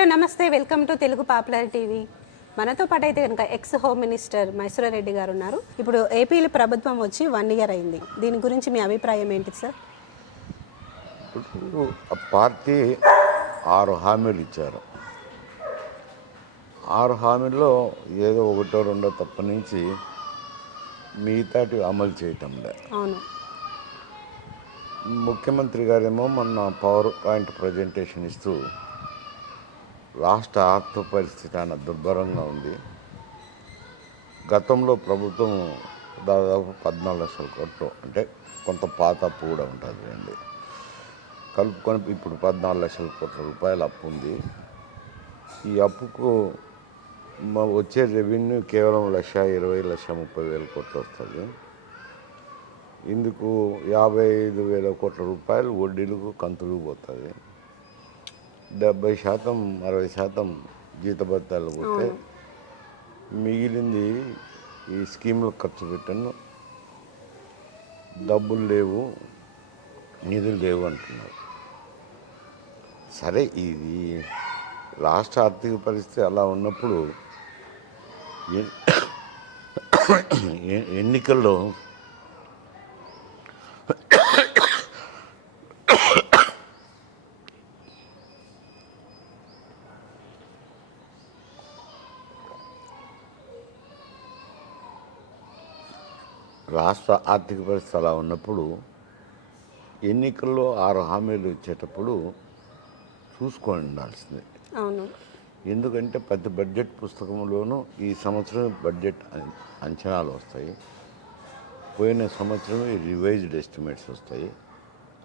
Hello నమస్తే. Welcome to Telugu popular TV. మనతో పాటు అయితే కనుక ఎక్స్ హోమ్ మినిస్టర్ మైసూరారెడ్డి గారు ఉన్నారు. ఇప్పుడు ఏపీలో ప్రభుత్వం వచ్చి వన్ ఇయర్ అయింది. దీని గురించి మీ అభిప్రాయం ఏంటి సార్ ఇప్పుడు పార్టీ ఆరు హామీలు ఇచ్చారు. ఆరు హామీల్లో ఏదో ఒకటో రెండో తప్ప నుంచి మిగతాటి అమలు చేయటం లే అవును. ముఖ్యమంత్రి గారేమో మొన్న పవర్ పాయింట్ ప్రజెంటేషన్ ఇస్తూ రాష్ట్ర ఆర్థిక పరిస్థితి చాలా దుర్భరంగా ఉంది. గతంలో ప్రభుత్వం దాదాపు పద్నాలుగు లక్షల కోట్లు అంటే కొంత పాత అప్పు కూడా ఉంటుంది అండి. కలుపుకొని ఇప్పుడు పద్నాలుగు లక్షల కోట్ల రూపాయల అప్పు ఉంది. ఈ అప్పుకు వచ్చే రెవెన్యూ కేవలం లక్ష ఇరవై లక్ష ముప్పై వేల కోట్లు వస్తుంది. ఇందుకు యాభై ఐదు వేల కోట్ల రూపాయలు వడ్డీలకు కంతులు పోతుంది డెబ్బై శాతం అరవై శాతం జీతభత్యాలు పోతే మిగిలింది ఈ స్కీమ్లకు ఖర్చు పెట్టాను. డబ్బులు లేవు నిధులు లేవు అంటున్నారు. సరే ఇది రాష్ట్ర ఆర్థిక పరిస్థితి అలా ఉన్నప్పుడు ఎన్నికల్లో రాష్ట్ర ఆర్థిక పరిస్థితి అలా ఉన్నప్పుడు ఎన్నికల్లో ఆరు హామీలు ఇచ్చేటప్పుడు చూసుకొని ఉండాల్సిందే. అవును. ఎందుకంటే ప్రతి బడ్జెట్ పుస్తకంలోనూ ఈ సంవత్సరం బడ్జెట్ అంచనాలు వస్తాయి. పోయిన సంవత్సరం రివైజ్డ్ ఎస్టిమేట్స్ వస్తాయి.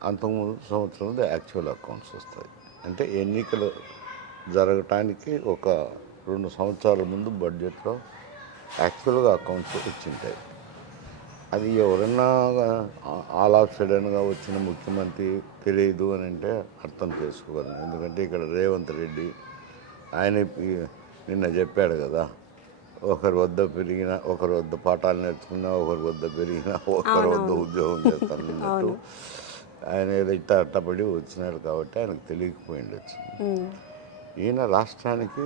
అంతకుముందు సంవత్సరంలో యాక్చువల్ అకౌంట్స్ వస్తాయి. అంటే ఎన్నికలు జరగటానికి ఒక రెండు సంవత్సరాల ముందు బడ్జెట్లో యాక్చువల్గా అకౌంట్స్ వచ్చింటాయి. అది ఎవరన్నా ఆల్ ఆఫ్ సడన్గా వచ్చిన ముఖ్యమంత్రి తెలియదు అని అంటే అర్థం చేసుకోగలను ఎందుకంటే ఇక్కడ రేవంత్ రెడ్డి ఆయన నిన్న చెప్పాడు కదా ఒకరి వద్ద పెరిగిన ఒకరి వద్ద పాఠాలు నేర్చుకున్నా ఒకరి వద్ద పెరిగినా ఒకరి వద్ద ఉద్యోగం చేస్తాను ఆయన ఏదైతే అట్టపడి వచ్చినాడు కాబట్టి ఆయనకు తెలియకపోయిండొచ్చు. ఈయన రాష్ట్రానికి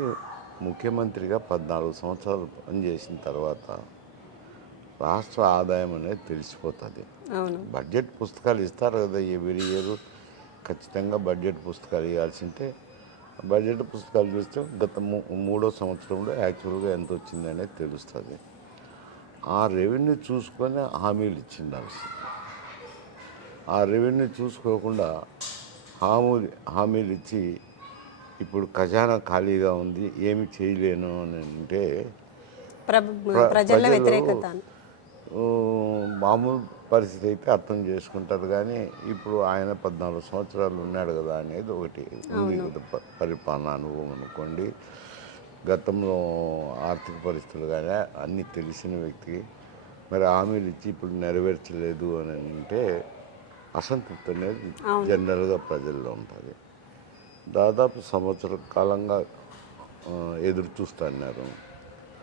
ముఖ్యమంత్రిగా పద్నాలుగు సంవత్సరాలు పనిచేసిన తర్వాత రాష్ట్ర ఆదాయం అనేది తెలిసిపోతుంది. బడ్జెట్ పుస్తకాలు ఇస్తారు కదా ఎవరి ఇయర్ ఖచ్చితంగా బడ్జెట్ పుస్తకాలు ఇవ్వాల్సింటే బడ్జెట్ పుస్తకాలు చూస్తే గత మూడో సంవత్సరంలో యాక్చువల్గా ఎంత వచ్చింది అనేది తెలుస్తుంది. ఆ రెవెన్యూ చూసుకొని హామీలు ఇచ్చిండాల్సింది ఆ రెవెన్యూ చూసుకోకుండా హామీలు హామీలు ఇచ్చి ఇప్పుడు ఖజానా ఖాళీగా ఉంది ఏమి చేయలేను అని అంటే ప్రజల వ్యతిరేకత మామూలు పరిస్థితి అయితే అర్థం చేసుకుంటారు కానీ ఇప్పుడు ఆయన పద్నాలుగు సంవత్సరాలు ఉన్నాడు కదా అనేది ఒకటి ఉంది కదా పరిపాలన అనుభవం అనుకోండి. గతంలో ఆర్థిక పరిస్థితులు కానీ అన్నీ తెలిసిన వ్యక్తి మరి హామీలు ఇచ్చి ఇప్పుడు నెరవేర్చలేదు అని అంటే అసంతృప్తి అనేది జనరల్గా ప్రజల్లో ఉంటుంది. దాదాపు సంవత్సర కాలంగా ఎదురు చూస్తున్నారు.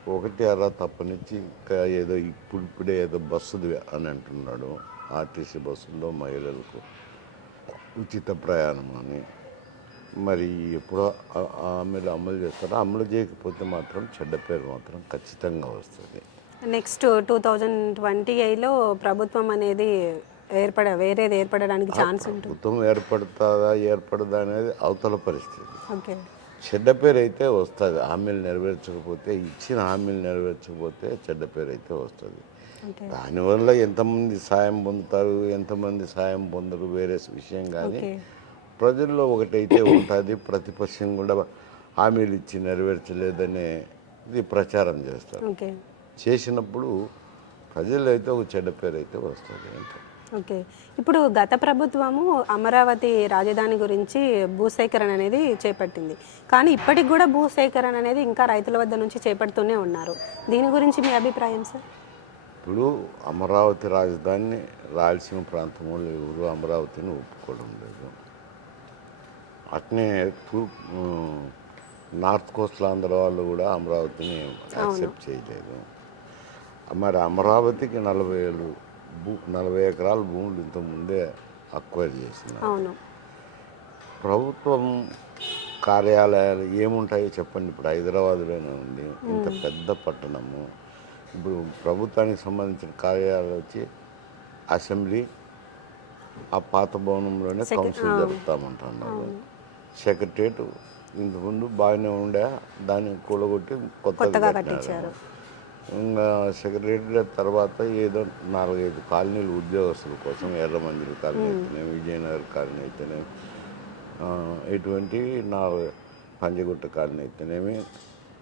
ఒకటి అలా తప్పనిచ్చి ఇంకా ఏదో ఇప్పుడు ఇప్పుడే ఏదో బస్సుది అని అంటున్నాడు. ఆర్టీసీ బస్సుల్లో మహిళలకు ఉచిత ప్రయాణం అని. మరి ఎప్పుడో ఆ- ఆ హామీలు అమలు చేస్తారో అమలు చేయకపోతే మాత్రం చెడ్డ పేరు మాత్రం ఖచ్చితంగా వస్తుంది. నెక్స్ట్ టూ థౌజండ్ ట్వంటీ ఎయిట్లో ప్రభుత్వం అనేది ఏర్పడ వేరేది ఏర్పడడానికి ఛాన్స్ ఉంటుంది. ప్రభుత్వం ఏర్పడుతుందా ఏర్పడదా అనేది అవతల పరిస్థితి. ఓకే. చెడ్డ పేరు అయితే వస్తుంది. హామీలు నెరవేర్చకపోతే ఇచ్చిన హామీలు నెరవేర్చకపోతే చెడ్డ పేరు అయితే వస్తుంది దానివల్ల ఎంతమంది సాయం పొందుతారు ఎంతమంది సాయం పొందరు వేరే విషయం కానీ ప్రజల్లో ఒకటైతే ఉంటుంది ప్రతిపక్షం కూడా హామీలు ఇచ్చి నెరవేర్చలేదనే ఇది ప్రచారం చేస్తారు. చేసినప్పుడు ప్రజల్లో అయితే ఒక చెడ్డ పేరు అయితే వస్తుంది అంతే. ఓకే. ఇప్పుడు గత ప్రభుత్వము అమరావతి రాజధాని గురించి భూసేకరణ అనేది చేపట్టింది. కానీ ఇప్పటికి కూడా భూసేకరణ అనేది ఇంకా రైతుల వద్ద నుంచి చేపడుతూనే ఉన్నారు. దీని గురించి మీ అభిప్రాయం సార్? ఇప్పుడు అమరావతి రాజధానిని రాయలసీమ ప్రాంతం వాళ్ళు ఎవరు అమరావతిని ఒప్పుకోవడం లేదు. అట్నే నార్త్ కోస్టల్ ఆంధ్ర వాళ్ళు కూడా అమరావతిని యాక్సెప్ట్ చేయలేదు. మరి అమరావతికి నలభై ఏళ్ళు నలభై ఎకరాల భూములు ఇంత ముందే అక్వైర్ చేసినారు. అవును. ప్రభుత్వం కార్యాలయాలు ఏముంటాయో చెప్పండి. ఇప్పుడు హైదరాబాద్లోనే ఉంది. ఇంత పెద్ద పట్టణము. ఇప్పుడు ప్రభుత్వానికి సంబంధించిన కార్యాలయాలు వచ్చి అసెంబ్లీ ఆ పాత భవనంలోనే కౌన్సిల్ జరుపుతామంటున్నారు. సెక్రటరియట్ ఇంతకుముందు బాగానే ఉండే. దాన్ని కూలగొట్టి కొత్తగా కట్టించారు. ఇంకా సెక్రటరియట్ తర్వాత ఏదో నాలుగైదు కాలనీలు ఉద్యోగస్తుల కోసం ఎర్రమంజిల్ కాలనీ అయితేనేమి విజయనగర్ కాలనీ అయితేనేమి ఇటువంటి నాలుగు పంజగుట్ట కాలనీ అయితేనేమి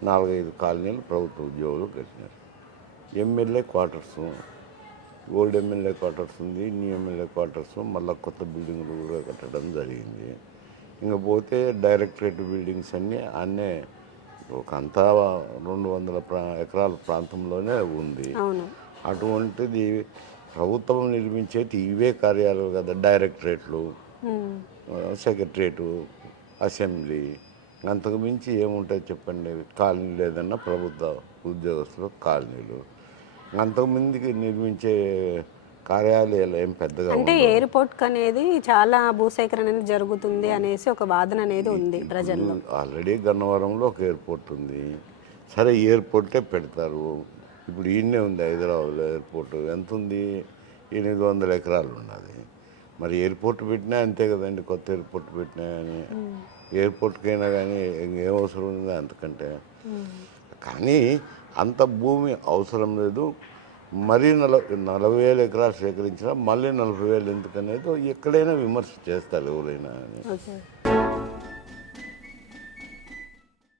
నాలుగైదు కాలనీలు ప్రభుత్వ ఉద్యోగులు కట్టినారు. MLA quarters old MLA quarters ఉంది న్యూ ఎమ్మెల్యే క్వార్టర్స్ మళ్ళీ కొత్త బిల్డింగ్లు కూడా కట్టడం జరిగింది. ఇంకా పోతే డైరెక్టరేట్ బిల్డింగ్స్ అన్నీ అన్నీ ఒక అంతా రెండు వందల ప్రా ఎకరాల ప్రాంతంలోనే ఉంది. అటువంటిది ప్రభుత్వం నిర్మించేటి ఇవే కార్యాలయాలు కదా డైరెక్టరేట్లు. Secretariat assembly. అంతకు మించి ఏముంటాయి చెప్పండి? కాలనీలు ఏదన్నా ప్రభుత్వ ఉద్యోగస్తులు కాలనీలు. అంతకు ముందుకి నిర్మించే కార్యాలయాలు ఏం పెద్దగా అంటే. ఎయిర్పోర్ట్ అనేది చాలా భూసేకరణ అనేది జరుగుతుంది అనేసి ఒక వాదన అనేది ఉంది ప్రజల్లో. ఆల్రెడీ గన్నవరంలో ఒక ఎయిర్పోర్ట్ ఉంది. సరే ఎయిర్పోర్టే పెడతారు. ఇప్పుడు ఈయనే ఉంది హైదరాబాద్లో ఎయిర్పోర్ట్. ఎంత ఉంది ఎనిమిది వందల ఎకరాలు ఉన్నది మరి ఎయిర్పోర్ట్ పెట్టినా అంతే కదండి కొత్త ఎయిర్పోర్ట్ పెట్టినా కానీ. ఎయిర్పోర్ట్కైనా కానీ ఇంకేం అవసరం ఉంది అంతకంటే. కానీ అంత భూమి అవసరం లేదు. మరీ నల నలభై వేల ఎకరాలు సేకరించినా మళ్ళీ నలభై వేలు ఎందుకనేది ఎక్కడైనా విమర్శ చేస్తారు ఎవరైనా అని.